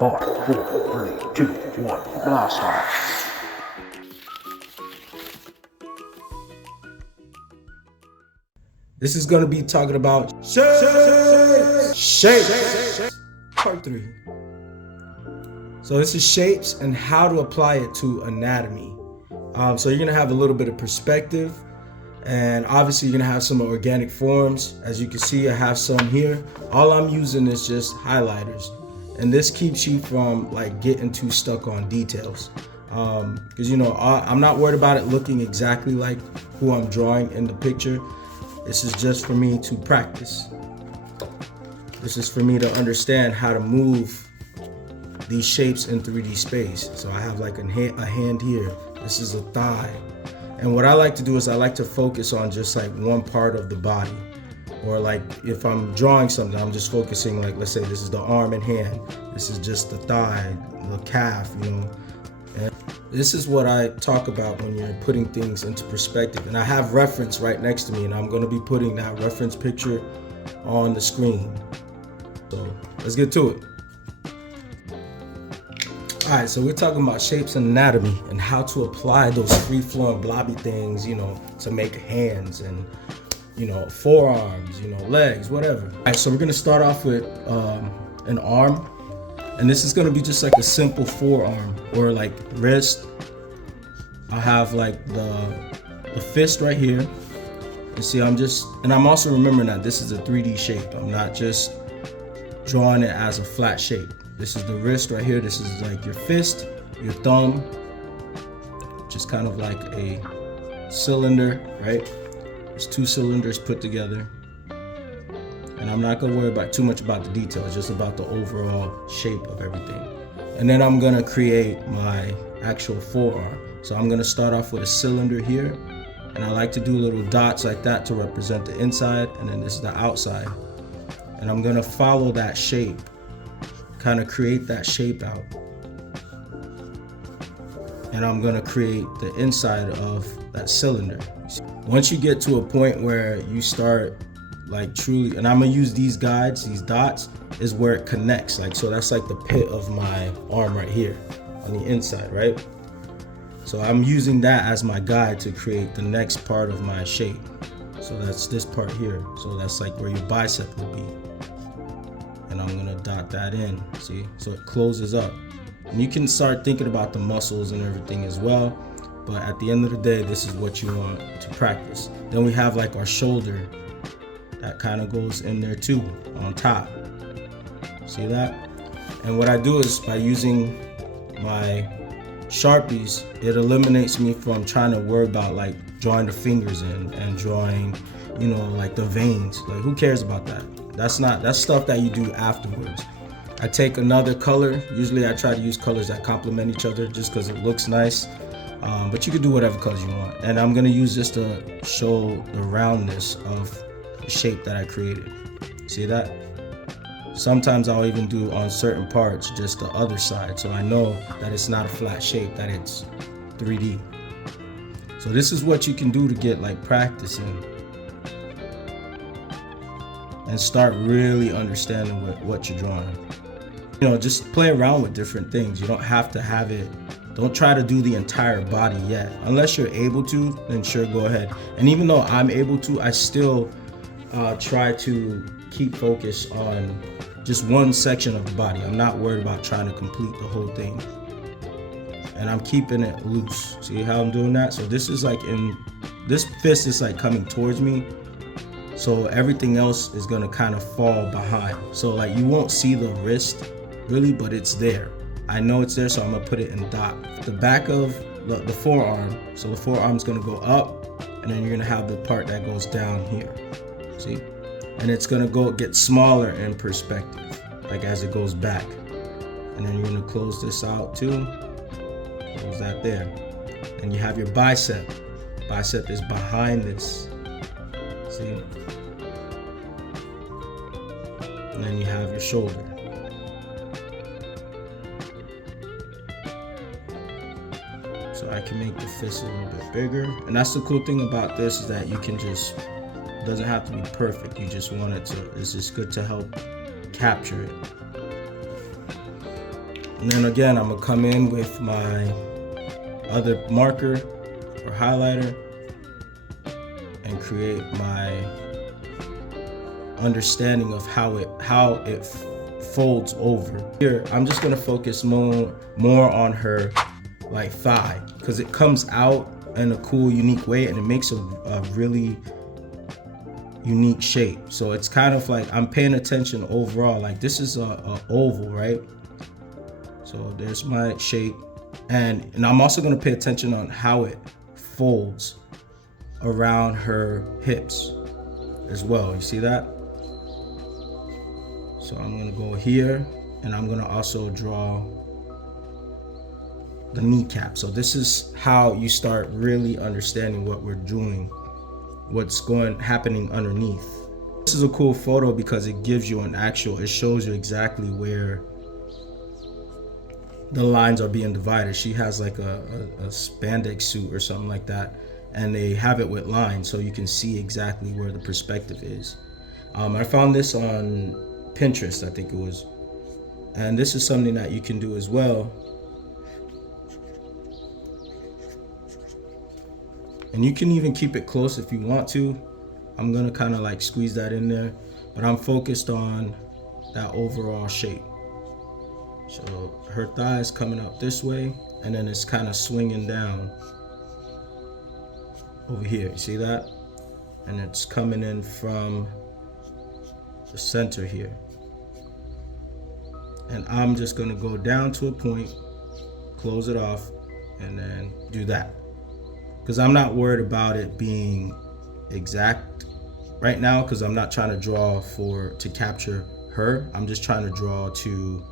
5, 4, 3, 2, 1, blast off. This is gonna be talking about shapes. Part 3. So this is shapes and how to apply it to anatomy. So you're gonna have a little bit of perspective, and obviously you're gonna have some organic forms. As you can see, I have some here. All I'm using is just highlighters, and this keeps you from like getting too stuck on details. Because I'm not worried about it looking exactly like who I'm drawing in the picture. This is just for me to practice. This is for me to understand how to move these shapes in 3D space. So I have like a hand here. This is a thigh. And what I like to do is I like to focus on just like one part of the body. Or like if I'm drawing something, I'm just focusing, like, let's say this is the arm and hand. This is just the thigh, the calf, And this is what I talk about when you're putting things into perspective. And I have reference right next to me, and I'm gonna be putting that reference picture on the screen. So let's get to it. All right, so we're talking about shapes and anatomy and how to apply those free-flowing blobby things, to make hands and, forearms, legs, whatever. All right, so we're gonna start off with an arm. And this is gonna be just like a simple forearm or like wrist. I have like the fist right here. You see, I'm also remembering that this is a 3D shape. I'm not just drawing it as a flat shape. This is the wrist right here. This is like your fist, your thumb, which is kind of like a cylinder, right? There's 2 cylinders put together. And I'm not gonna worry too much about the details, just about the overall shape of everything. And then I'm gonna create my actual forearm. So I'm gonna start off with a cylinder here, and I like to do little dots like that to represent the inside, and then this is the outside. And I'm gonna follow that shape, kind of create that shape out. And I'm gonna create the inside of that cylinder. Once you get to a point where you start like truly, and I'm gonna use these guides, these dots is where it connects, like, so that's like the pit of my arm right here on the inside, right? So I'm using that as my guide to create the next part of my shape. So that's this part here. So that's like where your bicep will be. And I'm gonna dot that in, see? So it closes up. And you can start thinking about the muscles and everything as well. But at the end of the day, this is what you want to practice. Then we have like our shoulder. That kind of goes in there too, on top. See that? And what I do is by using my Sharpies, it eliminates me from trying to worry about like drawing the fingers in and drawing, like the veins. Like, who cares about that? That's stuff that you do afterwards. I take another color. Usually I try to use colors that complement each other just because it looks nice. But you can do whatever colors you want. And I'm gonna use this to show the roundness of shape that I created. See that? Sometimes I'll even do on certain parts just the other side, so I know that it's not a flat shape, that it's 3D. So this is what you can do to get like practicing and start really understanding what you're drawing. Just play around with different things. You don't have to have it. Don't try to do the entire body yet. Unless you're able to, then sure, go ahead. And even though I'm able to, I still try to keep focus on just one section of the body. I'm not worried about trying to complete the whole thing. And I'm keeping it loose. See how I'm doing that? So this is like this fist is like coming towards me. So everything else is gonna kind of fall behind. So like you won't see the wrist really, but it's there. I know it's there, so I'm gonna put it in dot. The back of the forearm, so the forearm's gonna go up, and then you're gonna have the part that goes down here. See? And it's gonna get smaller in perspective, like as it goes back. And then you're gonna close this out too. Close that there. And you have your bicep. Bicep is behind this. See? And then you have your shoulder. So I can make the fist a little bit bigger. And that's the cool thing about this, is that you can just, it doesn't have to be perfect. You just want it to, it's just good to help capture it. And then again, I'm gonna come in with my other marker or highlighter and create my understanding of how it folds over. Here, I'm just gonna focus more on her like thigh, because it comes out in a cool, unique way, and it makes a really unique shape. So it's kind of like I'm paying attention overall. Like this is a oval, right? So there's my shape, and I'm also gonna pay attention on how it folds around her hips as well. You see that? So I'm gonna go here, and I'm gonna also draw the kneecap. So this is how you start really understanding what we're doing, what's happening underneath. This is a cool photo because it gives you it shows you exactly where the lines are being divided. She has like a spandex suit or something like that, and they have it with lines so you can see exactly where the perspective is. I found this on Pinterest, I think it was, and this is something that you can do as well. And you can even keep it close if you want to. I'm gonna kind of like squeeze that in there, but I'm focused on that overall shape. So her thigh is coming up this way, and then it's kind of swinging down over here. You see that? And it's coming in from the center here. And I'm just gonna go down to a point, close it off, and then do that. Because I'm not worried about it being exact right now, because I'm not trying to draw to capture her. I'm just trying to draw to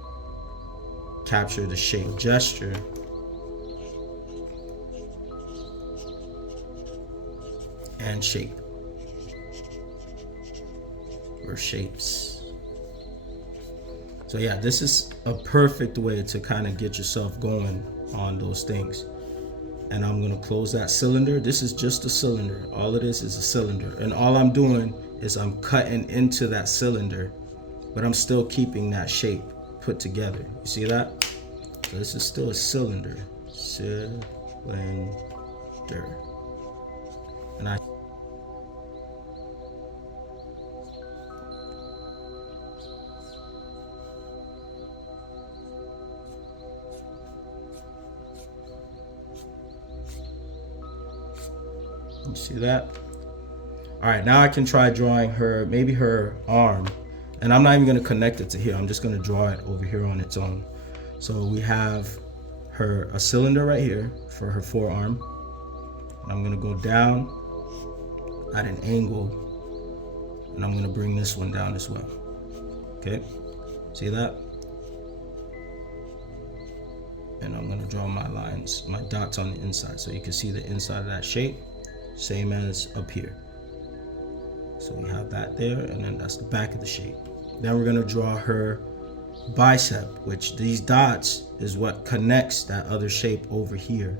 capture the shape, gesture. And shape. Or shapes. So yeah, this is a perfect way to kind of get yourself going on those things. And I'm gonna close that cylinder. This is just a cylinder. All it is a cylinder. And all I'm doing is I'm cutting into that cylinder, but I'm still keeping that shape put together. You see that? So this is still a cylinder. Cylinder. And you see that? All right, now I can try drawing her, maybe her arm. And I'm not even gonna connect it to here. I'm just gonna draw it over here on its own. So we have a cylinder right here for her forearm. And I'm gonna go down at an angle, and I'm gonna bring this one down as well. Okay, see that? And I'm gonna draw my lines, my dots on the inside, so you can see the inside of that shape. Same as up here. So we have that there, and then that's the back of the shape. Then we're gonna draw her bicep, which these dots is what connects that other shape over here.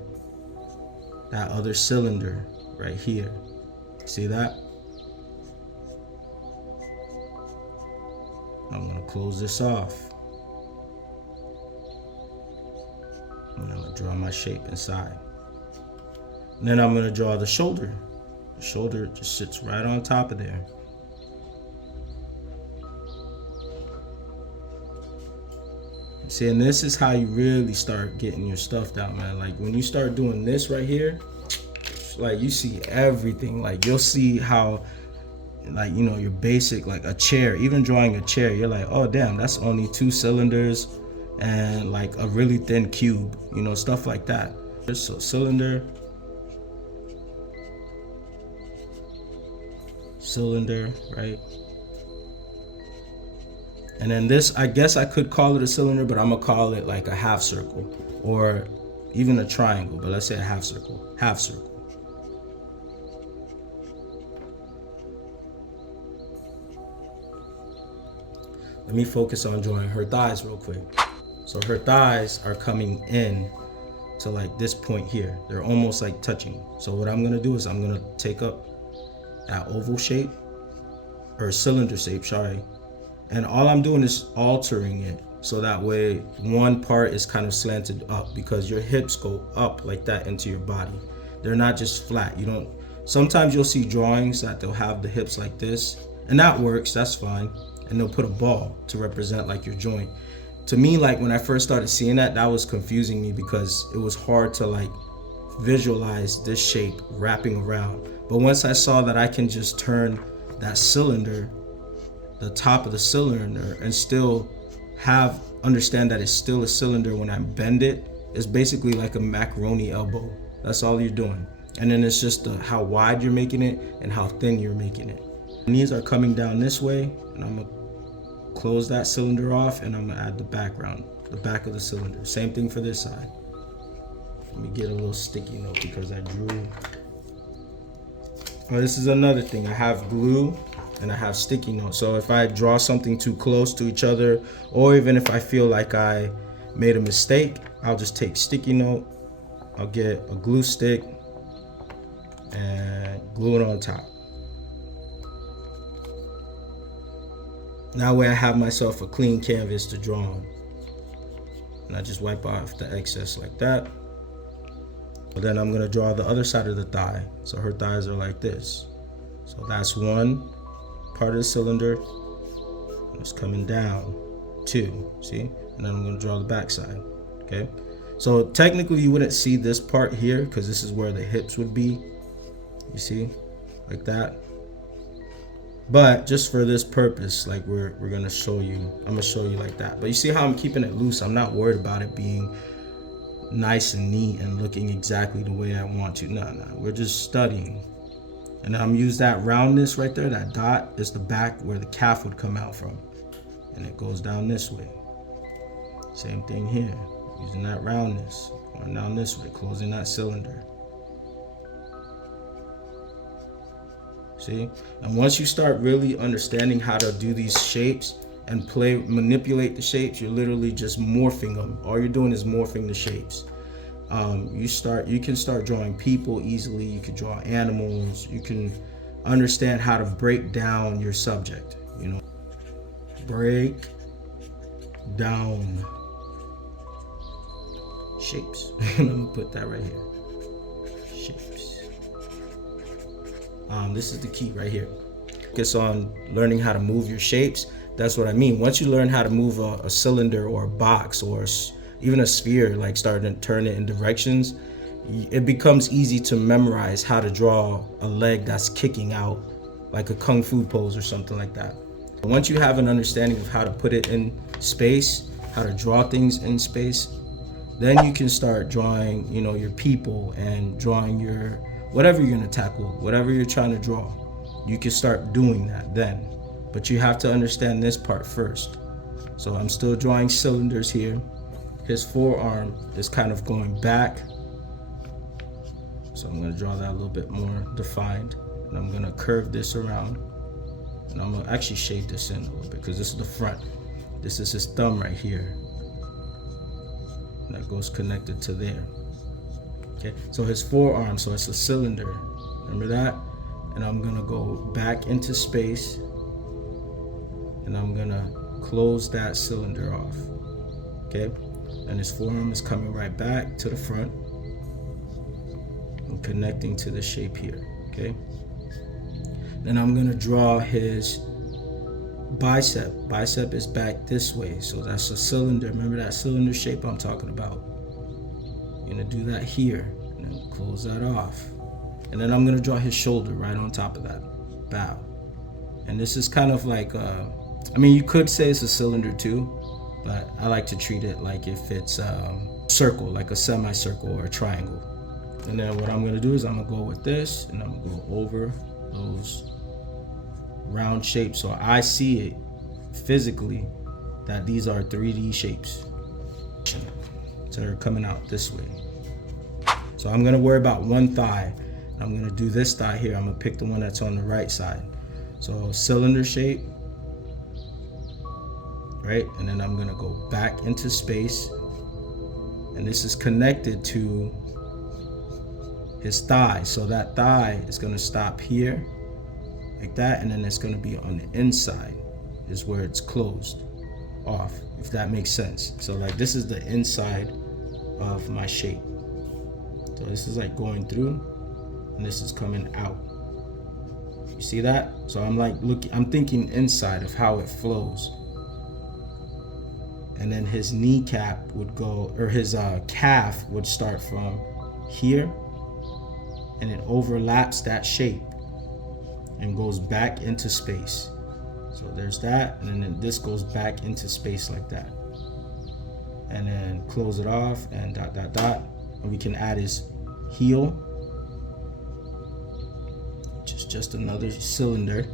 That other cylinder right here. See that? I'm gonna close this off. And I'm gonna draw my shape inside. And then I'm gonna draw the shoulder. The shoulder just sits right on top of there. See, and this is how you really start getting your stuff down, man. Like when you start doing this right here, like you see everything. Like you'll see how, like, you know, your basic, like a chair, even drawing a chair, you're like, oh damn, that's only 2 cylinders and like a really thin cube, you know, stuff like that. So cylinder, right? And then this, I guess I could call it a cylinder, but I'm gonna call it like a half circle or even a triangle, but let's say a half circle. Let me focus on drawing her thighs real quick. So her thighs are coming in to like this point here. They're almost like touching. So what I'm gonna do is I'm gonna take up that oval shape or cylinder shape, sorry. And all I'm doing is altering it so that way one part is kind of slanted up, because your hips go up like that into your body. They're not just flat. You don't, sometimes you'll see drawings that they'll have the hips like this, and that works, that's fine. And they'll put a ball to represent like your joint. To me, like when I first started seeing that, that was confusing me, because it was hard to like visualize this shape wrapping around. But once I saw that I can just turn that cylinder, the top of the cylinder, and still understand that it's still a cylinder when I bend it, it's basically like a macaroni elbow. That's all you're doing. And then it's just how wide you're making it and how thin you're making it. Knees are coming down this way, and I'm gonna close that cylinder off, and I'm gonna add the background, the back of the cylinder. Same thing for this side. Let me get a little sticky note because I drew. Oh, this is another thing. I have glue and I have sticky notes. So if I draw something too close to each other, or even if I feel like I made a mistake, I'll just take sticky note. I'll get a glue stick and glue it on top. That way I have myself a clean canvas to draw on. And I just wipe off the excess like that. But then I'm gonna draw the other side of the thigh. So her thighs are like this. So that's one part of the cylinder. It's coming down, two, see? And then I'm gonna draw the back side, okay? So technically you wouldn't see this part here because this is where the hips would be. You see, like that. But just for this purpose, like we're gonna show you, I'm gonna show you like that. But you see how I'm keeping it loose? I'm not worried about it being nice and neat and looking exactly the way I want to. No, we're just studying. And I'm use that roundness right there, that dot is the back where the calf would come out from. And it goes down this way. Same thing here, using that roundness, going down this way, closing that cylinder. See? And once you start really understanding how to do these shapes and manipulate the shapes, you're literally just morphing them. All you're doing is morphing the shapes. You can start drawing people easily. You can draw animals. You can understand how to break down your subject, you know. Break down shapes. I'm gonna put that right here. Shapes. This is the key right here. Focus on learning how to move your shapes. That's what I mean. Once you learn how to move a cylinder or a box or even a sphere, like starting to turn it in directions, it becomes easy to memorize how to draw a leg that's kicking out, like a kung fu pose or something like that. Once you have an understanding of how to put it in space, how to draw things in space, then you can start drawing, you know, your people and drawing your whatever you're gonna tackle, whatever you're trying to draw. You can start doing that then. But you have to understand this part first. So I'm still drawing cylinders here. His forearm is kind of going back. So I'm gonna draw that a little bit more defined. And I'm gonna curve this around. And I'm gonna actually shade this in a little bit because this is the front. This is his thumb right here. And that goes connected to there. Okay, so his forearm, so it's a cylinder. Remember that? And I'm gonna go back into space. And I'm gonna close that cylinder off, okay? And his forearm is coming right back to the front and connecting to the shape here, okay? Then I'm gonna draw his bicep. Bicep is back this way, so that's a cylinder. Remember that cylinder shape I'm talking about? You're gonna do that here, and then close that off. And then I'm gonna draw his shoulder right on top of that, bow. And this is kind of like, I mean, you could say it's a cylinder too, but I like to treat it like if it's a circle, like a semicircle or a triangle. And then what I'm gonna do is I'm gonna go with this, and I'm gonna go over those round shapes. So I see it physically that these are 3D shapes. So they're coming out this way. So I'm gonna worry about one thigh. I'm gonna do this thigh here. I'm gonna pick the one that's on the right side. So cylinder shape, right? And then I'm gonna go back into space. And this is connected to his thigh. So that thigh is gonna stop here, like that, and then it's gonna be on the inside, is where it's closed. off, if that makes sense. So like this is the inside of my shape. So this is like going through and this is coming out. You see that? So I'm like I'm thinking inside of how it flows. And then his kneecap would go, or his calf would start from here, and it overlaps that shape and goes back into space. So there's that, and then this goes back into space like that. And then close it off and dot, dot, dot. And we can add his heel, which is just another cylinder.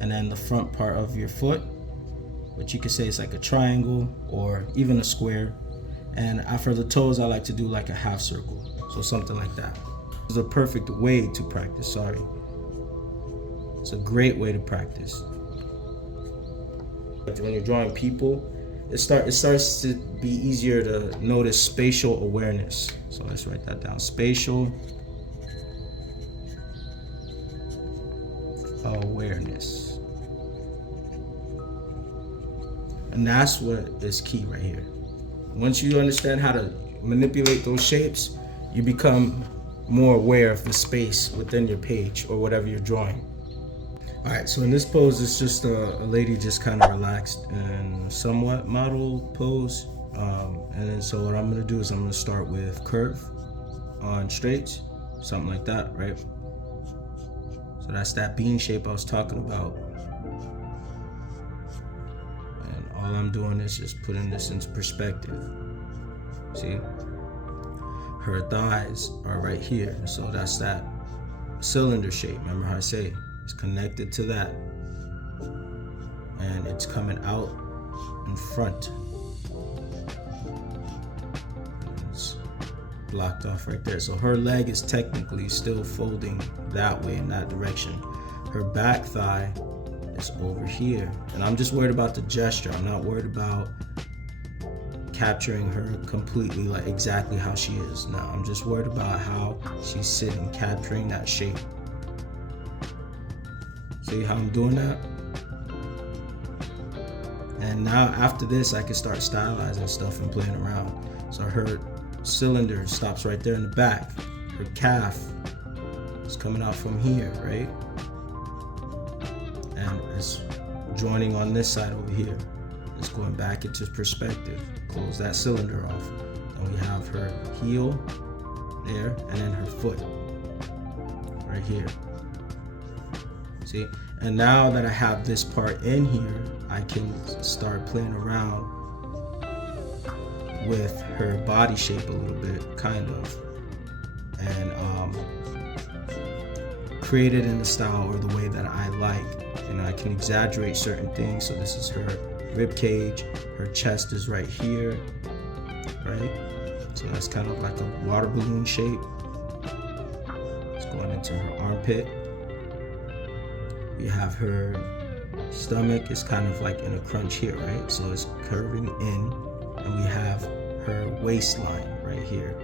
And then the front part of your foot, which you could say is like a triangle or even a square. And for the toes, I like to do like a half circle. So something like that. It's a perfect way to practice, sorry. It's a great way to practice. When you're drawing people, it starts to be easier to notice spatial awareness. So let's write that down. Spatial awareness. And that's what is key right here. Once you understand how to manipulate those shapes, you become more aware of the space within your page or whatever you're drawing. All right, so in this pose, it's just a lady just kind of relaxed and somewhat model pose. And then so what I'm gonna do is I'm gonna start with curve on straights, something like that, right? So that's that bean shape I was talking about. And all I'm doing is just putting this into perspective. See? Her thighs are right here. So that's that cylinder shape. Remember how I say it's connected to that. And it's coming out in front. It's blocked off right there. So her leg is technically still folding that way in that direction. Her back thigh is over here. And I'm just worried about the gesture. I'm not worried about capturing her completely, like exactly how she is. Now I'm just worried about how she's sitting, capturing that shape. See how I'm doing that? And now after this, I can start stylizing stuff and playing around. So her cylinder stops right there in the back. Her calf is coming out from here, right? And it's joining on this side over here. It's going back into perspective. Close that cylinder off. And we have her heel there, and then her foot right here. See? And now that I have this part in here, I can start playing around with her body shape a little bit, kind of, and create it in the style or the way that I like. You know, I can exaggerate certain things. So this is her rib cage, her chest is right here, right? So that's kind of like a water balloon shape. It's going into her armpit. We have her stomach is kind of like in a crunch here, right? So it's curving in, and we have her waistline right here.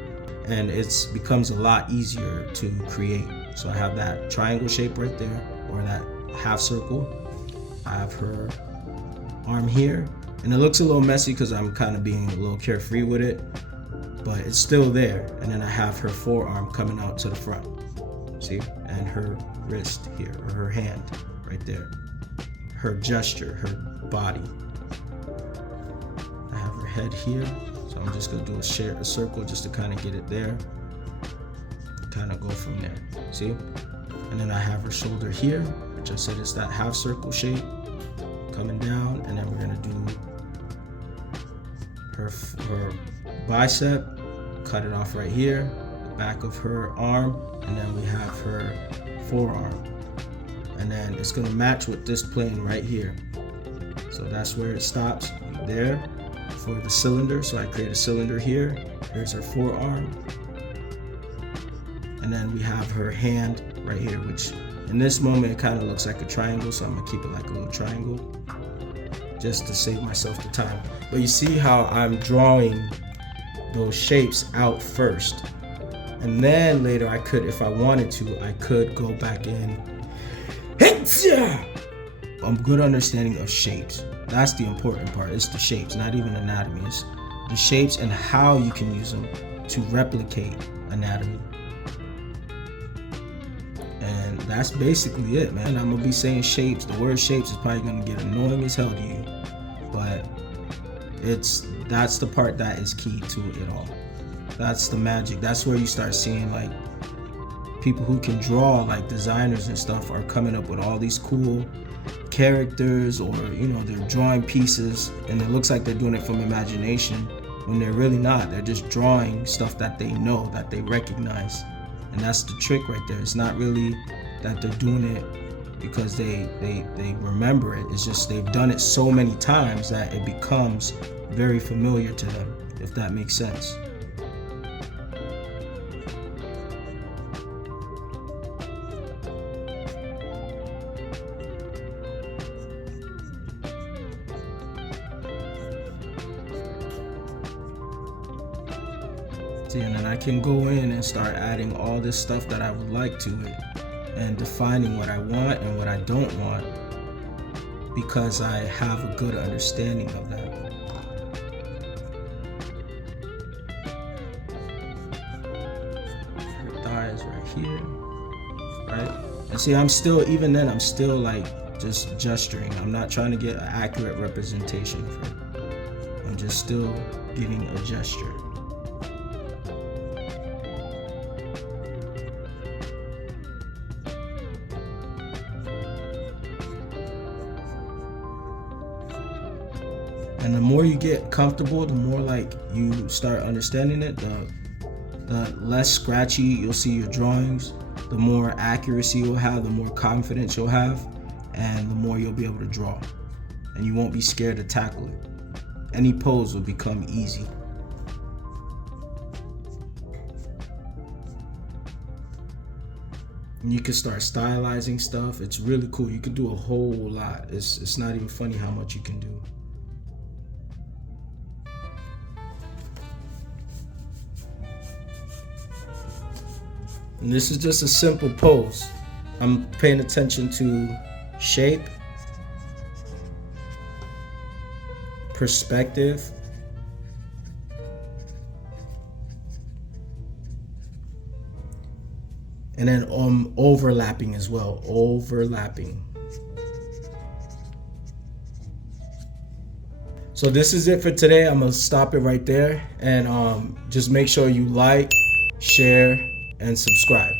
And it becomes a lot easier to create. So I have that triangle shape right there, or that half circle. I have her arm here, and it looks a little messy because I'm kind of being a little carefree with it, but it's still there. And then I have her forearm coming out to the front, see? And her wrist here, or her hand right there. Her gesture, her body. I have her head here, so I'm just gonna do a circle just to kind of get it there. Kind of go from there, see? And then I have her shoulder here, which I said is that half circle shape coming down, and then we're gonna do her bicep, cut it off right here, the back of her arm, and then we have her forearm. And then it's gonna match with this plane right here. So that's where it stops there for the cylinder. So I create a cylinder here. Here's her forearm. And then we have her hand right here, which in this moment it kind of looks like a triangle. So I'm gonna keep it like a little triangle just to save myself the time. But you see how I'm drawing those shapes out first. And then later I could, if I wanted to, I could go back in a good understanding of shapes. That's the important part. It's the shapes, not even anatomy. It's the shapes and how you can use them to replicate anatomy. And that's basically it, man. I'm gonna be saying shapes. The word shapes is probably gonna get annoying as hell to you, but that's the part that is key to it all. That's the magic. That's where you start seeing like people who can draw, like designers and stuff, are coming up with all these cool characters, or they're drawing pieces and it looks like they're doing it from imagination when they're really not. They're just drawing stuff that they know, that they recognize. And that's the trick right there. It's not really that they're doing it because they remember it. It's just they've done it so many times that it becomes very familiar to them, if that makes sense. And then I can go in and start adding all this stuff that I would like to it and defining what I want and what I don't want, because I have a good understanding of that. Her thigh is right here, right? And see, I'm still like just gesturing. I'm not trying to get an accurate representation of her. I'm just still giving a gesture. And the more you get comfortable, the more like you start understanding it, the less scratchy you'll see your drawings, the more accuracy you'll have, the more confidence you'll have, and the more you'll be able to draw. And you won't be scared to tackle it. Any pose will become easy. And you can start stylizing stuff. It's really cool. You can do a whole lot. It's not even funny how much you can do. And this is just a simple pose. I'm paying attention to shape, perspective, and then overlapping as well. Overlapping. So this is it for today. I'm gonna stop it right there, and just make sure you like, share, and subscribe.